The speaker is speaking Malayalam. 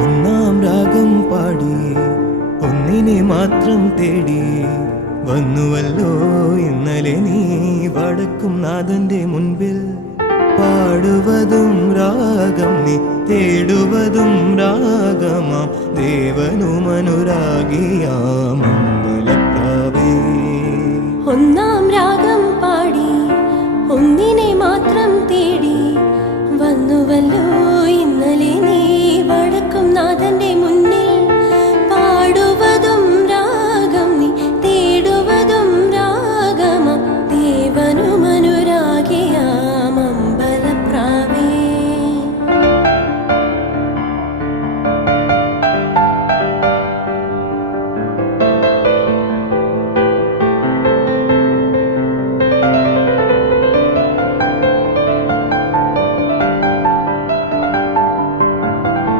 ഒന്നാം രാഗം പാടി ഒന്നിനെ മാത്രം തേടി വന്നുവല്ലോ ഇന്നലെ നീ വടക്കും നാഥന്റെ മുൻപിൽ. പാടുവതും രാഗം നീ തേടുവതും രാഗമാം ദേവനുമനുരാഗിയാം മംഗളപ്രാവേ. ഒന്നാം രാഗം പാടി ഒന്നിനെ മാത്രം തേടി വന്നുവല്ലോ ഇന്നലെ നീ വടക്കും നാഥന്റെ